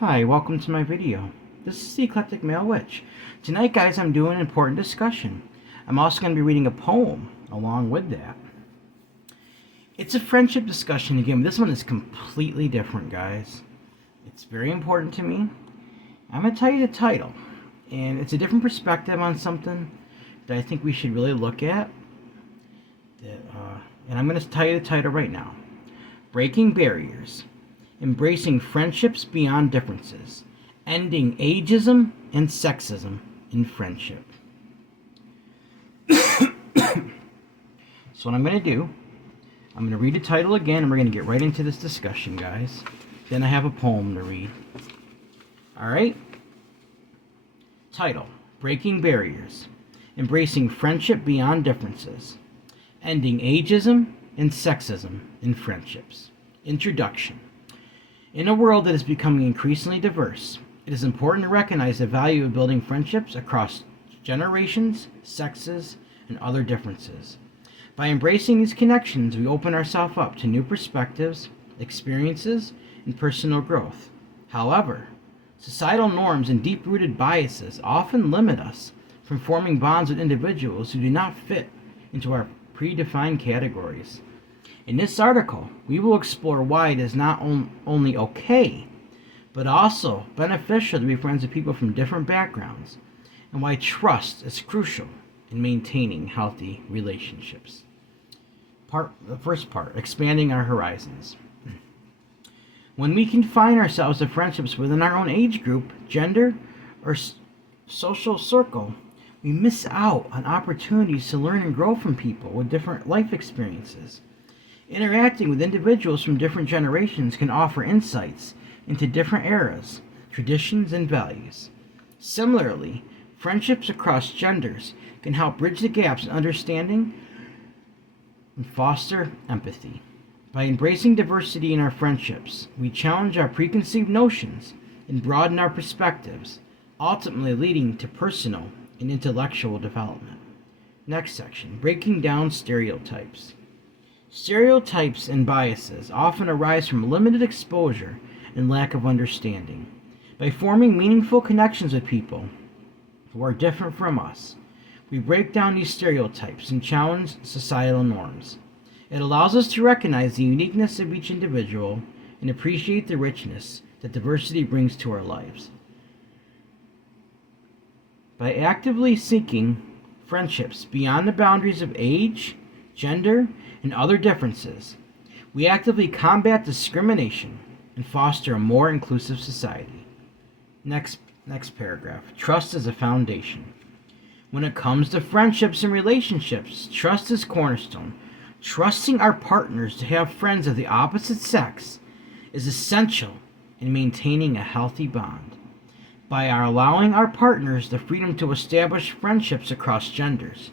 Hi, welcome to my video. This is the Eclectic Male Witch. Tonight, guys, I'm doing an important discussion. I'm also going to be reading a poem along with that. It's a friendship discussion again, but this one is completely different, guys. It's very important to me. I'm going to tell you the title, and it's a different perspective on something that I think we should really look at. And I'm going to tell you the title right now. Breaking Barriers. Embracing friendships beyond differences, ending ageism and sexism in friendship. So what I'm going to do, I'm going to read the title again, and we're going to get right into this discussion, guys. Then I have a poem to read. Alright? Title, Breaking Barriers. Embracing friendship beyond differences, ending ageism and sexism in friendships. Introduction. In a world that is becoming increasingly diverse, it is important to recognize the value of building friendships across generations, sexes, and other differences. By embracing these connections, we open ourselves up to new perspectives, experiences, and personal growth. However, societal norms and deep-rooted biases often limit us from forming bonds with individuals who do not fit into our predefined categories. In this article, we will explore why it is not only okay, but also beneficial to be friends with people from different backgrounds, and why trust is crucial in maintaining healthy relationships. The first part, expanding our horizons. When we confine ourselves to friendships within our own age group, gender, or social circle, we miss out on opportunities to learn and grow from people with different life experiences. Interacting with individuals from different generations can offer insights into different eras, traditions, and values. Similarly, friendships across genders can help bridge the gaps in understanding and foster empathy. By embracing diversity in our friendships, we challenge our preconceived notions and broaden our perspectives, ultimately leading to personal and intellectual development. Next section, breaking down stereotypes. Stereotypes and biases often arise from limited exposure and lack of understanding. By forming meaningful connections with people who are different from us, we break down these stereotypes and challenge societal norms. It allows us to recognize the uniqueness of each individual and appreciate the richness that diversity brings to our lives. By actively seeking friendships beyond the boundaries of age, gender, and other differences, we actively combat discrimination and foster a more inclusive society. Next paragraph. Trust is a foundation. When it comes to friendships and relationships, trust is cornerstone. Trusting our partners to have friends of the opposite sex is essential in maintaining a healthy bond. By allowing our partners the freedom to establish friendships across genders,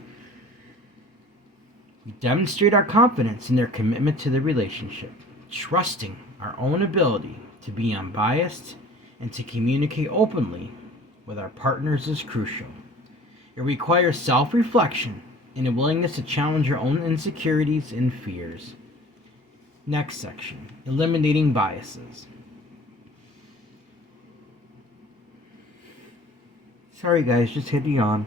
we demonstrate our confidence in their commitment to the relationship. Trusting our own ability to be unbiased and to communicate openly with our partners is crucial. It requires self-reflection and a willingness to challenge your own insecurities and fears. Next section, eliminating biases. Sorry guys, just had to yawn.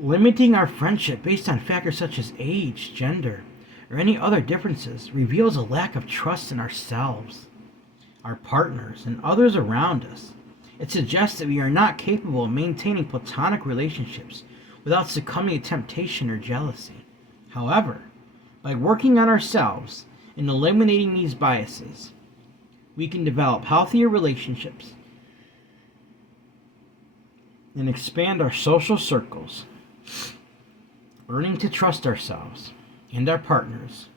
Limiting our friendship based on factors such as age, gender, or any other differences reveals a lack of trust in ourselves, our partners, and others around us. It suggests that we are not capable of maintaining platonic relationships without succumbing to temptation or jealousy. However, by working on ourselves and eliminating these biases, we can develop healthier relationships and expand our social circles. Learning to trust ourselves and our partners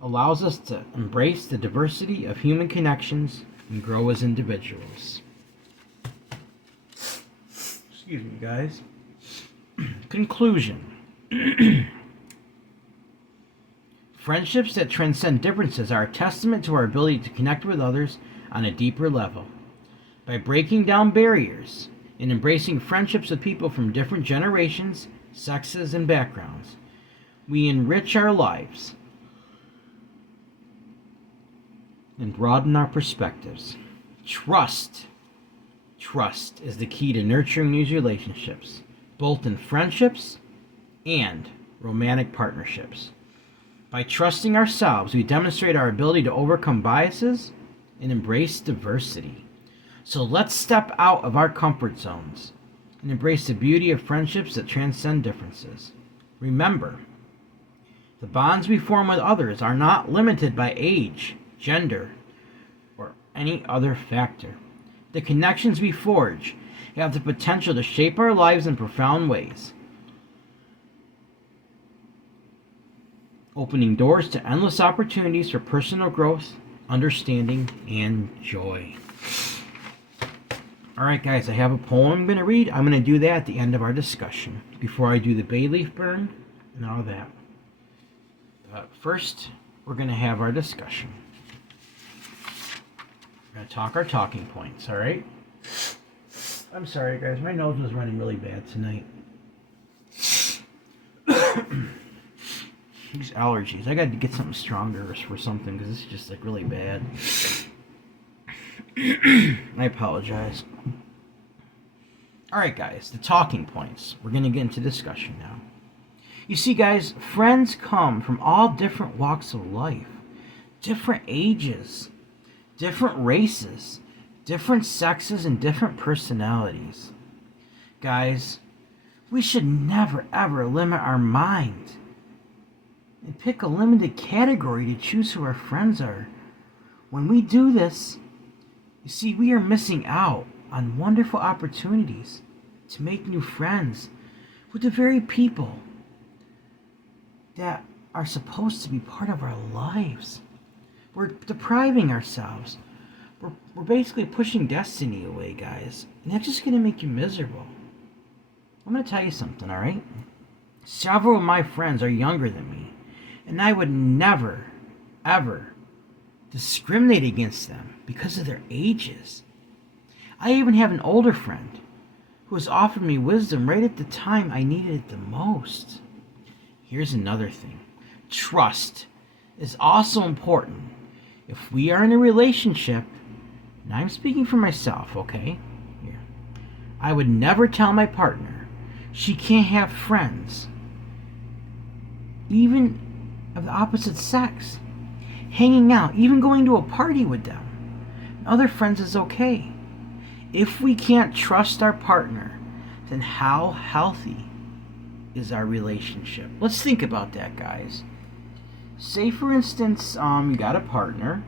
allows us to embrace the diversity of human connections and grow as individuals. Excuse me, guys. Conclusion. Friendships that transcend differences are a testament to our ability to connect with others on a deeper level. By breaking down barriers and embracing friendships with people from different generations, sexes, and backgrounds, we enrich our lives and broaden our perspectives. Trust. Trust is the key to nurturing these relationships, both in friendships and romantic partnerships. By trusting ourselves, we demonstrate our ability to overcome biases and embrace diversity. So let's step out of our comfort zones and embrace the beauty of friendships that transcend differences. Remember, the bonds we form with others are not limited by age, gender, or any other factor. The connections we forge have the potential to shape our lives in profound ways, opening doors to endless opportunities for personal growth, understanding, and joy. Alright guys, I have a poem I'm going to read. I'm going to do that at the end of our discussion, before I do the bay leaf burn and all that. But first, we're going to have our discussion. We're going to talk our talking points, alright? I'm sorry guys, my nose was running really bad tonight. These allergies. I got to get something stronger for something, because this is just like really bad. I apologize. Alright guys, the talking points. We're going to get into discussion now. You see guys, friends come from all different walks of life, different ages, different races, different sexes, and different personalities. Guys, we should never ever limit our mind and pick a limited category to choose who our friends are. When we do this, you see, we are missing out on wonderful opportunities to make new friends with the very people that are supposed to be part of our lives. We're depriving ourselves. We're basically pushing destiny away, guys. And that's just going to make you miserable. I'm going to tell you something, alright? Several of my friends are younger than me, and I would never, ever discriminate against them because of their ages. I even have an older friend who has offered me wisdom right at the time I needed it the most. Here's another thing. Trust is also important. If we are in a relationship, and I'm speaking for myself, okay? Here. I would never tell my partner she can't have friends, even of the opposite sex. Hanging out, even going to a party with them, and other friends is okay. If we can't trust our partner, then how healthy is our relationship? Let's think about that, guys. Say, for instance, you got a partner.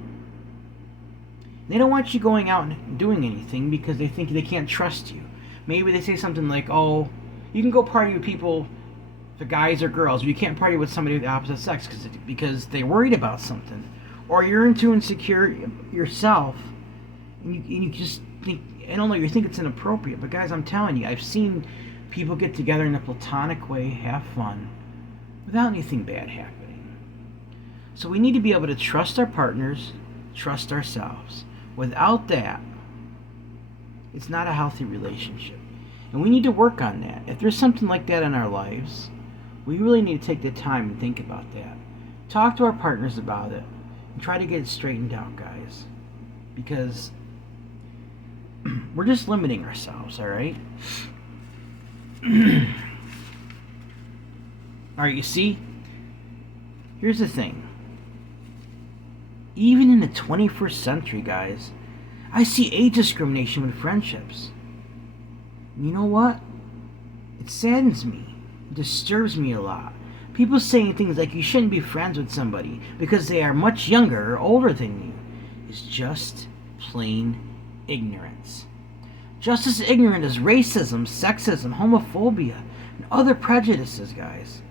They don't want you going out and doing anything because they think they can't trust you. Maybe they say something like, oh, you can go party with people, the guys or girls, but you can't party with somebody of the opposite sex because they're worried about something. Or you're too insecure yourself, and you just think, I don't know, you think it's inappropriate. But guys, I'm telling you, I've seen people get together in a platonic way, have fun, without anything bad happening. So we need to be able to trust our partners, trust ourselves. Without that, it's not a healthy relationship. And we need to work on that. If there's something like that in our lives, we really need to take the time and think about that. Talk to our partners about it and try to get it straightened out, guys. Because we're just limiting ourselves, alright? Alright, you see? Here's the thing. Even in the 21st century, guys, I see age discrimination with friendships. And you know what? It saddens me. It disturbs me a lot. People saying things like you shouldn't be friends with somebody because they are much younger or older than you is just plain ignorance. Just as ignorant as racism, sexism, homophobia, and other prejudices, guys.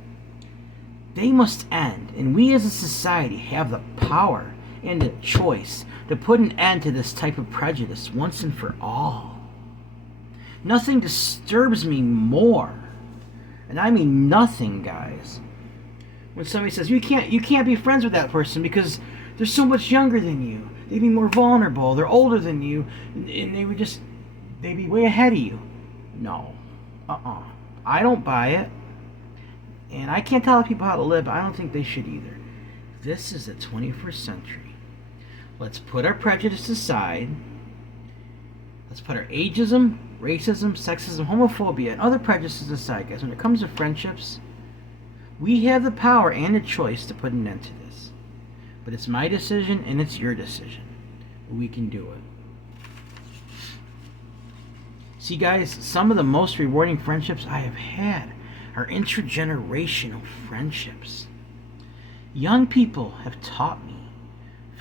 They must end, and we as a society have the power and the choice to put an end to this type of prejudice once and for all. Nothing disturbs me more, and I mean nothing, guys, when somebody says you can't be friends with that person because they're so much younger than you. They'd be more vulnerable. They're older than you, and they'd be way ahead of you. No, I don't buy it, and I can't tell people how to live. I don't think they should either. This is the 21st century. Let's put our prejudice aside Let's put our ageism, racism, sexism, homophobia, and other prejudices aside, guys. When it comes to friendships, we have the power and the choice to put an end to this. But it's my decision and it's your decision. We can do it. See, guys, some of the most rewarding friendships I have had are intergenerational friendships. Young people have taught me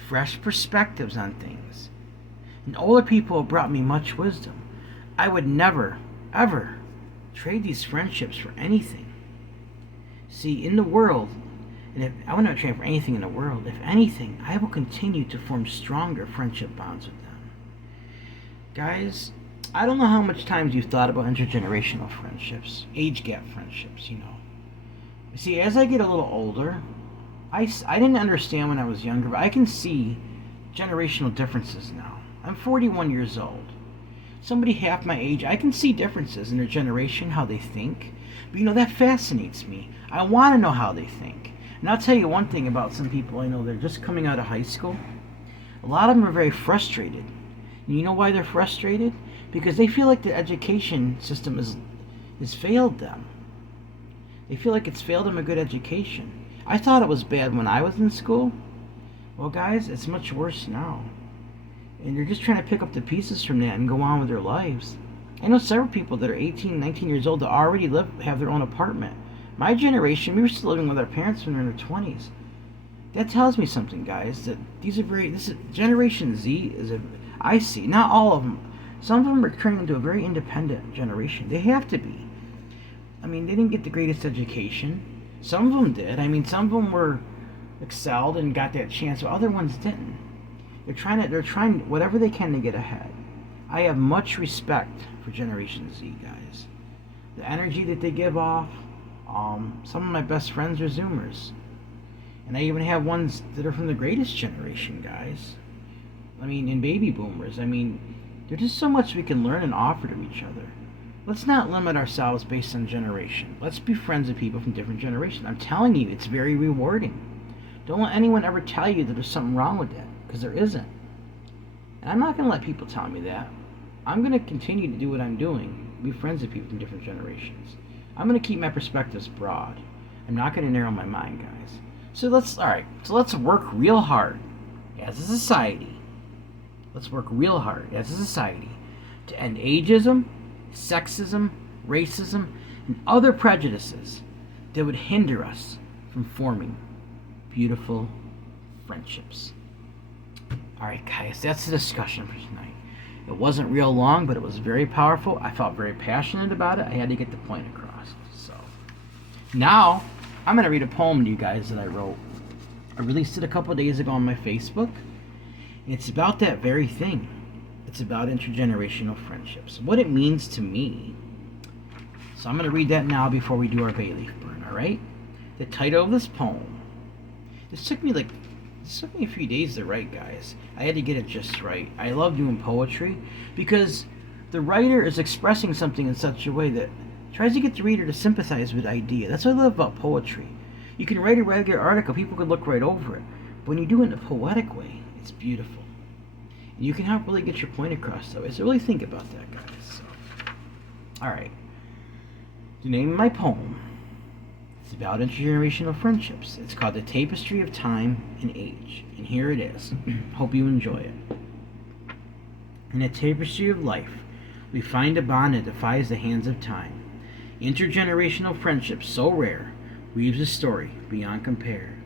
fresh perspectives on things, and older people have brought me much wisdom. I would never, ever trade these friendships for anything. See, in the world, and if I would not trade for anything in the world, if anything, I will continue to form stronger friendship bonds with them. Guys, I don't know how much times you've thought about intergenerational friendships, age gap friendships, See, as I get a little older, I didn't understand when I was younger, but I can see generational differences now. I'm 41 years old. Somebody half my age, I can see differences in their generation, how they think. But that fascinates me. I want to know how they think. And I'll tell you one thing about some people I know, they're just coming out of high school. A lot of them are very frustrated. And you know why they're frustrated? Because they feel like the education system has failed them. They feel like it's failed them a good education. I thought it was bad when I was in school. Well, guys, it's much worse now. And they're just trying to pick up the pieces from that and go on with their lives. I know several people that are 18, 19 years old that already have their own apartment. My generation, we were still living with our parents when we were in our 20s. That tells me something, guys, that this is Generation Z I see, not all of them. Some of them are turning into a very independent generation. They have to be. They didn't get the greatest education. Some of them did. Some of them were excelled and got that chance, but other ones didn't. They're trying whatever they can to get ahead. I have much respect for Generation Z, guys. The energy that they give off. Some of my best friends are Zoomers. And I even have ones that are from the greatest generation, guys. And baby boomers. There's just so much we can learn and offer to each other. Let's not limit ourselves based on generation. Let's be friends with people from different generations. I'm telling you, it's very rewarding. Don't let anyone ever tell you that there's something wrong with that, because there isn't. And I'm not going to let people tell me that. I'm going to continue to do what I'm doing, be friends with people from different generations. I'm going to keep my perspectives broad. I'm not going to narrow my mind, guys. So let's work real hard as a society. Let's work real hard as a society to end ageism, sexism, racism, and other prejudices that would hinder us from forming beautiful friendships. Alright, guys, that's the discussion for tonight. It wasn't real long, but it was very powerful. I felt very passionate about it. I had to get the point across. So now I'm going to read a poem to you guys that I wrote. I released it a couple days ago on my Facebook. And it's about that very thing. It's about intergenerational friendships. What it means to me. So I'm going to read that now before we do our bay leaf burn, alright? The title of this poem. This took me a few days to write, guys. I had to get it just right. I love doing poetry because the writer is expressing something in such a way that tries to get the reader to sympathize with the idea. That's what I love about poetry. You can write a regular article, people could look right over it. But when you do it in a poetic way, it's beautiful. And you can help really get your point across that way. So really think about that, guys. So, alright. The name of my poem is about intergenerational friendships. It's called The Tapestry of Time and Age. And here it is. Hope you enjoy it. In a tapestry of life, we find a bond that defies the hands of time. Intergenerational friendship so rare weaves a story beyond compare.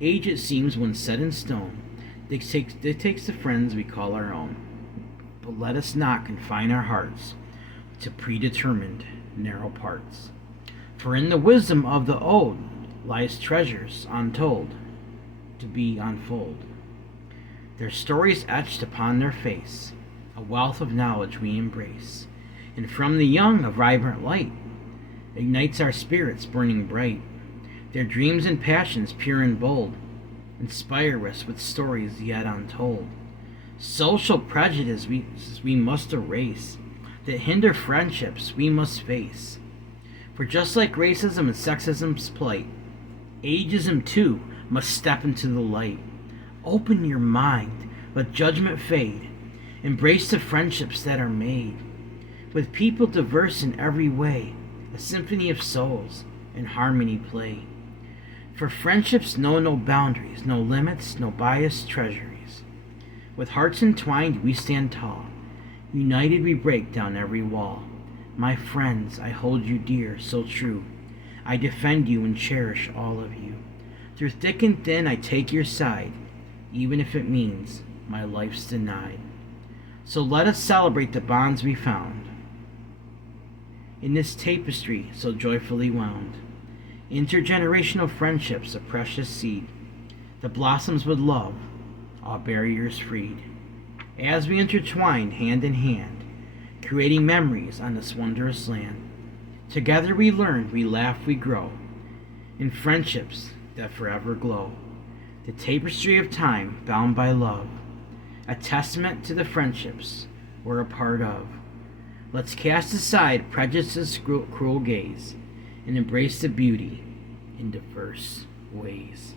Age, it seems, when set in stone, dictates the friends we call our own. But let us not confine our hearts to predetermined narrow parts. For in the wisdom of the old lies treasures untold to be unfold. Their stories etched upon their face, a wealth of knowledge we embrace. And from the young a vibrant light ignites our spirits burning bright. Their dreams and passions pure and bold inspire us with stories yet untold. Social prejudice we must erase, that hinder friendships we must face. For just like racism and sexism's plight, ageism too must step into the light. Open your mind, let judgment fade, Embrace the friendships that are made with people diverse in every way, a symphony of souls in harmony play. For friendships know no boundaries, no limits, no biased treasuries. With hearts entwined we stand tall, united we break down every wall. My friends, I hold you dear, so true. I defend you and cherish all of you. Through thick and thin I take your side, even if it means my life's denied. So let us celebrate the bonds we found in this tapestry so joyfully wound. Intergenerational friendships, a precious seed that blossoms with love, all barriers freed. As we intertwine hand in hand, creating memories on this wondrous land. Together we learn, we laugh, we grow, in friendships that forever glow. The tapestry of time bound by love, a testament to the friendships we're a part of. Let's cast aside prejudice's cruel gaze and embrace the beauty in diverse ways.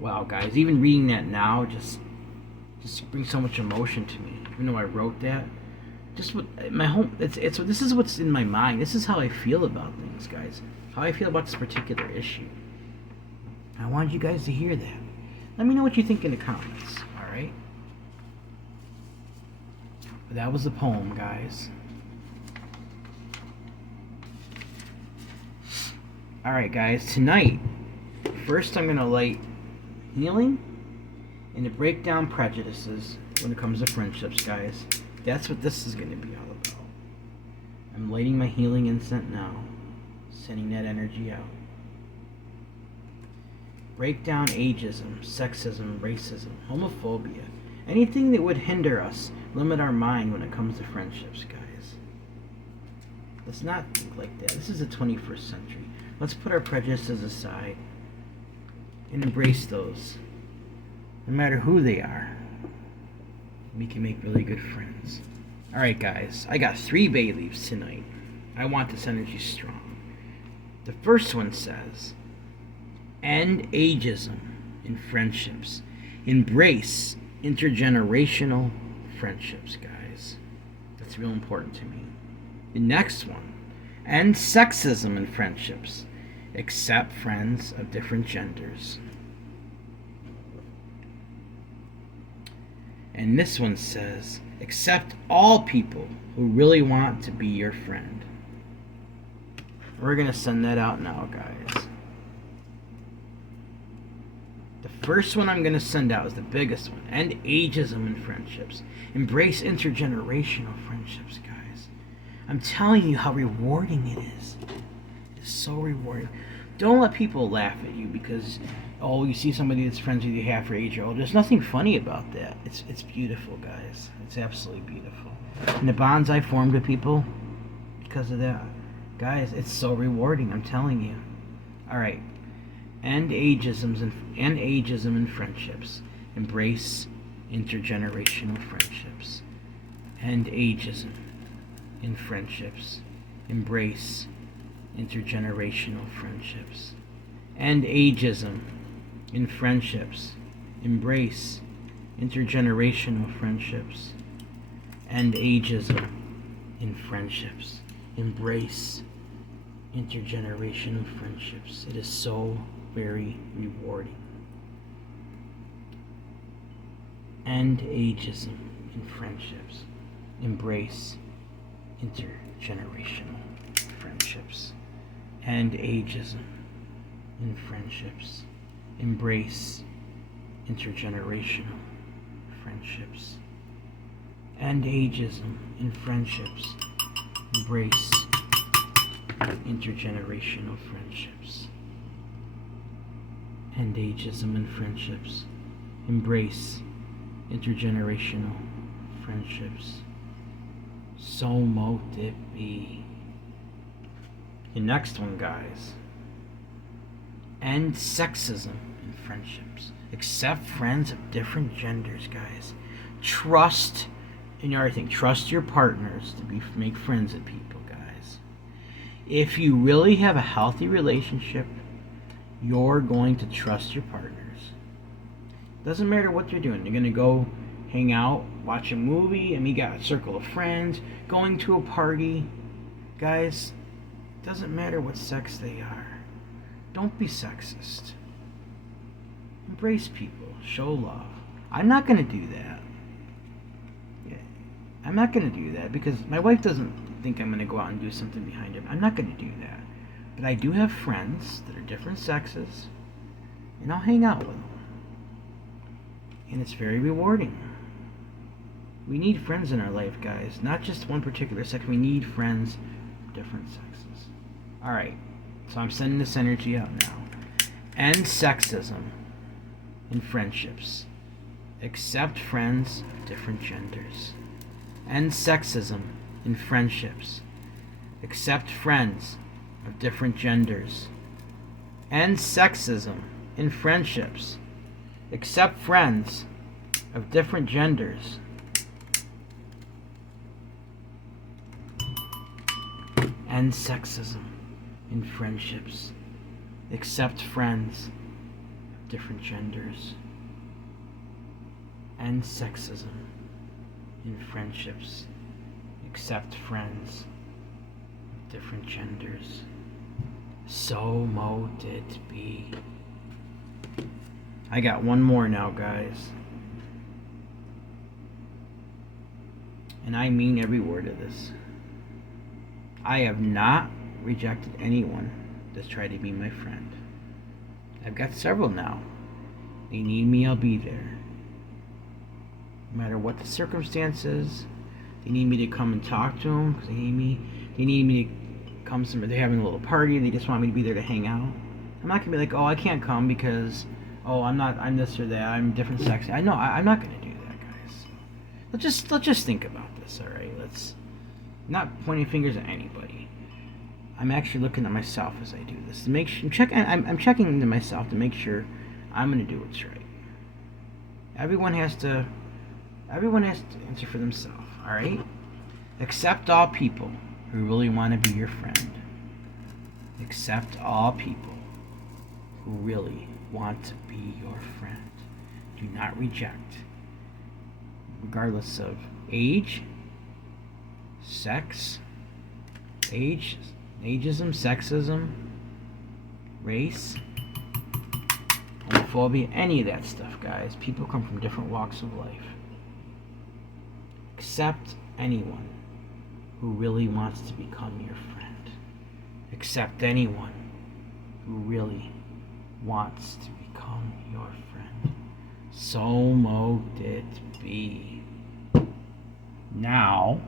Wow, guys, even reading that now just brings so much emotion to me. Even though I wrote that, just what my home. This is what's in my mind. This is how I feel about things, guys. How I feel about this particular issue. I wanted you guys to hear that. Let me know what you think in the comments. All right. But that was the poem, guys. All right, guys. Tonight, first I'm gonna light healing and to break down prejudices when it comes to friendships, guys. That's what this is going to be all about. I'm lighting my healing incense now, sending that energy out. Break down ageism, sexism, racism, homophobia, anything that would hinder us, limit our mind when it comes to friendships, guys. Let's not think like that. This is the 21st century. Let's put our prejudices aside and embrace those. No matter who they are, we can make really good friends. Alright, guys, I got 3 bay leaves tonight. I want this energy strong. The first one says, end ageism in friendships. Embrace intergenerational friendships, guys. That's real important to me. The next one, end sexism in friendships. Accept friends of different genders. And this one says, accept all people who really want to be your friend. We're going to send that out now, guys. The first one I'm going to send out is the biggest one. End ageism in friendships. Embrace intergenerational friendships, guys. I'm telling you how rewarding it is. It's so rewarding. Don't let people laugh at you because, oh, you see somebody that's friends with you half your age or older. There's nothing funny about that. It's beautiful, guys. It's absolutely beautiful. And the bonds I formed with people because of that, guys, it's so rewarding. I'm telling you. All right. End ageism in friendships. Embrace intergenerational friendships. End ageism in friendships. Embrace intergenerational friendships. End ageism in friendships. Embrace intergenerational friendships. End ageism in friendships. Embrace intergenerational friendships. It is so very rewarding. End ageism in friendships. Embrace intergenerational friendships. End ageism in friendships. Embrace intergenerational friendships. End ageism in friendships. Embrace intergenerational friendships. End ageism in friendships. Embrace intergenerational friendships. So mote it be. The next one, guys. End sexism in friendships. Accept friends of different genders, guys. Trust in everything. Trust your partners to make friends with people, guys. If you really have a healthy relationship, you're going to trust your partners. Doesn't matter what you're doing. You're going to go hang out, watch a movie, and we got a circle of friends, going to a party. Guys, it doesn't matter what sex they are. Don't be sexist. Embrace people. Show love. I'm not going to do that. Yeah, I'm not going to do that because my wife doesn't think I'm going to go out and do something behind her. I'm not going to do that. But I do have friends that are different sexes, and I'll hang out with them. And it's very rewarding. We need friends in our life, guys. Not just one particular sex. We need friends of different sexes. Alright, so I'm sending this energy out now. End sexism in friendships. Accept friends of different genders. End sexism in friendships. Accept friends of different genders. End sexism in friendships. Accept friends of different genders. End sexism in friendships. Accept friends of different genders. End sexism in friendships. Accept friends of different genders. So mote it be. I got one more now, guys. And I mean every word of this. I have not rejected anyone that's tried to be my friend. I've got several now. They need me, I'll be there. No matter what the circumstances, they need me to come and talk to them because they need me to come somewhere. They're having a little party, they just want me to be there to hang out. I'm not gonna be like, oh, I can't come because I'm this or that, I'm different sex. I'm not gonna do that, guys. Let's just think about this, alright? Let's not pointing fingers at anybody. I'm actually looking at myself as I do this to make sure I'm checking into myself to make sure I'm gonna do what's right. Everyone has to answer for themselves, alright? Accept all people who really want to be your friend. Accept all people who really want to be your friend. Do not reject. Regardless of age, sex, ageism, sexism, race, homophobia, any of that stuff, guys. People come from different walks of life. Accept anyone who really wants to become your friend. Accept anyone who really wants to become your friend. So mote it be. Now,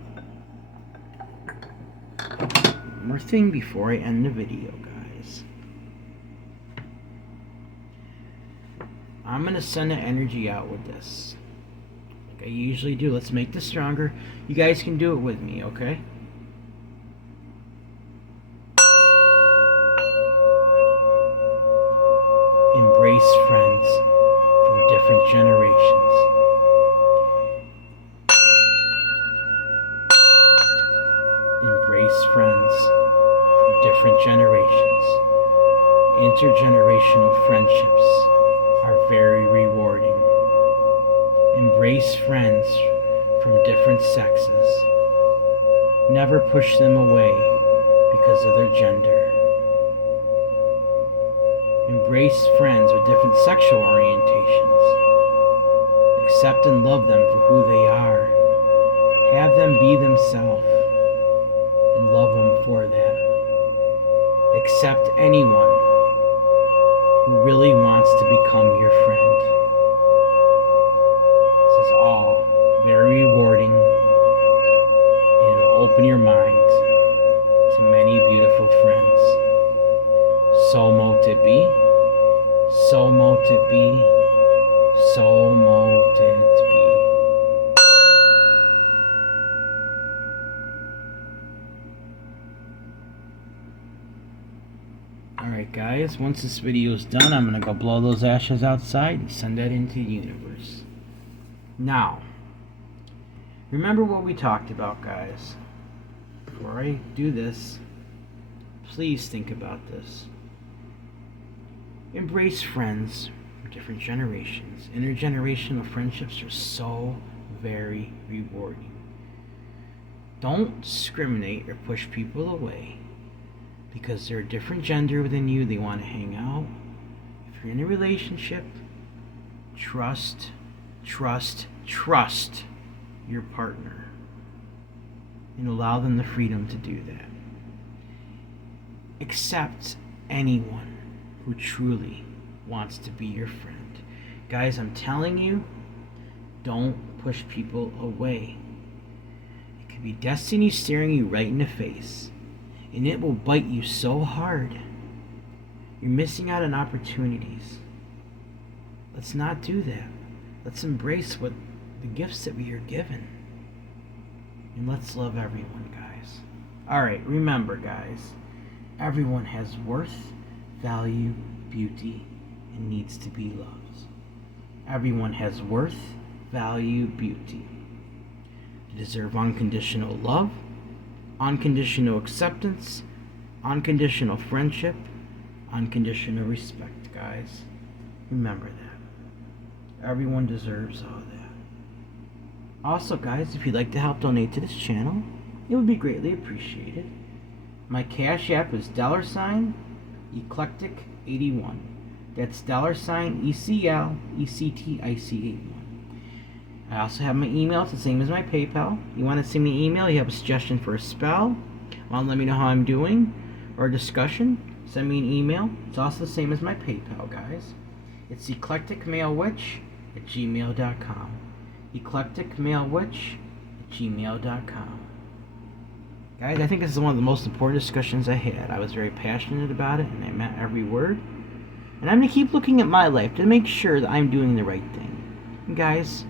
one more thing before I end the video, guys. I'm going to send an energy out with this. Like I usually do. Let's make this stronger. You guys can do it with me, okay? Embrace friends from different generations. Embrace friends from different generations. Intergenerational friendships are very rewarding. Embrace friends from different sexes. Never push them away because of their gender. Embrace friends with different sexual orientations. Accept and love them for who they are. Have them be themselves and love them for that. Accept anyone who really wants to become your friend. This is all very rewarding, and it'll open your mind to many beautiful friends. So mote it be, so mote it be, so mote it be. Alright guys, once this video is done, I'm going to go blow those ashes outside and send that into the universe. Now, remember what we talked about, guys. Before I do this, please think about this. Embrace friends from different generations. Intergenerational friendships are so very rewarding. Don't discriminate or push people away because they're a different gender than you. They want to hang out. If you're in a relationship, trust your partner and allow them the freedom to do that. Accept anyone who truly wants to be your friend. Guys, I'm telling you, don't push people away. It could be destiny staring you right in the face, and it will bite you so hard. You're missing out on opportunities. Let's not do that. Let's embrace the gifts that we are given. And let's love everyone, guys. Alright, remember, guys, everyone has worth, value, beauty, and needs to be loved. Everyone has worth, value, beauty. They deserve unconditional love, unconditional acceptance, unconditional friendship, unconditional respect, guys. Remember that. Everyone deserves all that. Also, guys, if you'd like to help donate to this channel, it would be greatly appreciated. My Cash App is $Eclectic81. That's $ECLECTIC81. I also have my email. It's the same as my PayPal. You want to send me an email, you have a suggestion for a spell, want to let me know how I'm doing, or a discussion, send me an email. It's also the same as my PayPal, guys. It's eclecticmalewitch@gmail.com. eclecticmalewitch@gmail.com. Guys, I think this is one of the most important discussions I had. I was very passionate about it, and I meant every word. And I'm going to keep looking at my life to make sure that I'm doing the right thing. And guys,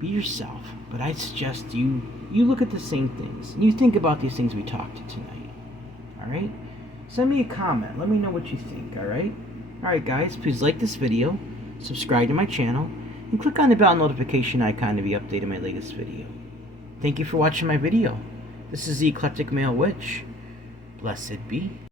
be yourself. But I suggest you look at the same things, and you think about these things we talked to tonight. Alright? Send me a comment. Let me know what you think, alright? Alright, guys, please like this video, subscribe to my channel, and click on the bell notification icon to be updated on my latest video. Thank you for watching my video. This is the Eclectic Male Witch. Blessed be.